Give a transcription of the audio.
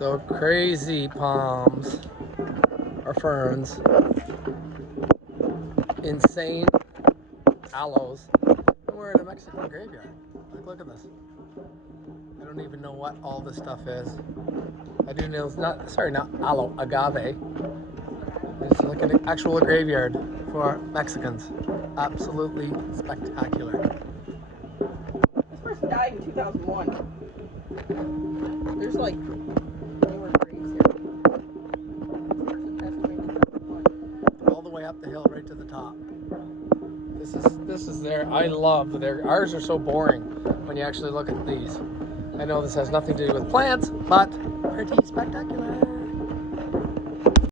So crazy palms or ferns, insane aloes. And we're in a Mexican graveyard. Like, look at this. I don't even know what all this stuff is. I do know it's not aloe, agave. It's like an actual graveyard for Mexicans. Absolutely spectacular. This person died in 2001. There's like newer graves here. This person passed away in 2001. All the way up the hill, right to the top. This is their. I love their. Ours are so boring when you actually look at these. I know this has nothing to do with plants, but pretty spectacular.